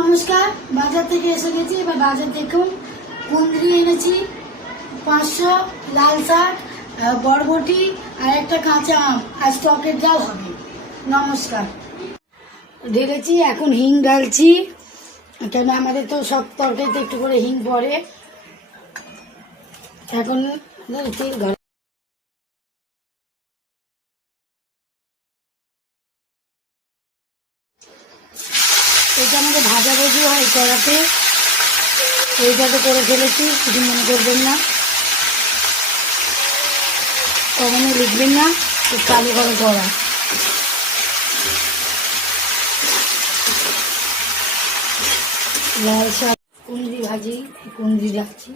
নমস্কার, বাজার থেকে এসে গেছি। এবার বাজার দেখুন, কুঁদরি এনেছি 500, লাল শাক, বরবটি আর একটা কাঁচা আম আর স্টকের ডাল হবে। নমস্কার। ঢেলেছি, এখন হিং ঢালছি, কেন আমাদের তো সব তরকারিতে একটু করে হিং পড়ে। এখন তেল ধরে এটা আমাদের ভাজাভুজি হয় কড়াতে, এইটাতে করে ফেলেছি, কিছু মনে করবেন না, কখনো লিখবেন না, কালো কালো করা। লাল শাক, কুঁদরি ভাজি, কুঁদরি রাখছি।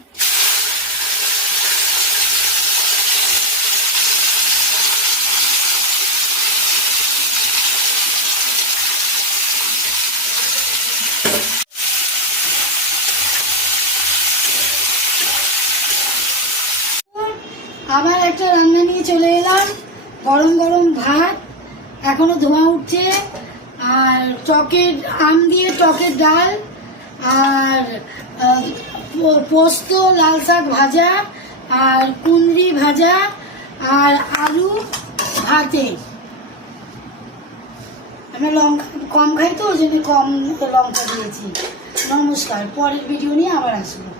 আবার একটা রান্না নিয়ে চলে এলাম, গরম গরম ভাত, এখনো ধোঁয়া উঠছে, আর আম দিয়ে টকের ডাল, আর পোস্ত, লাল শাক ভাজা, আর কুঁদরি ভাজা, আর আলু ভাতে। আমরা লঙ্কা কম খাই তো, ওই জন্য কম লঙ্কা দিয়েছি। নমস্কার, পরের ভিডিও নিয়ে আবার আসবো।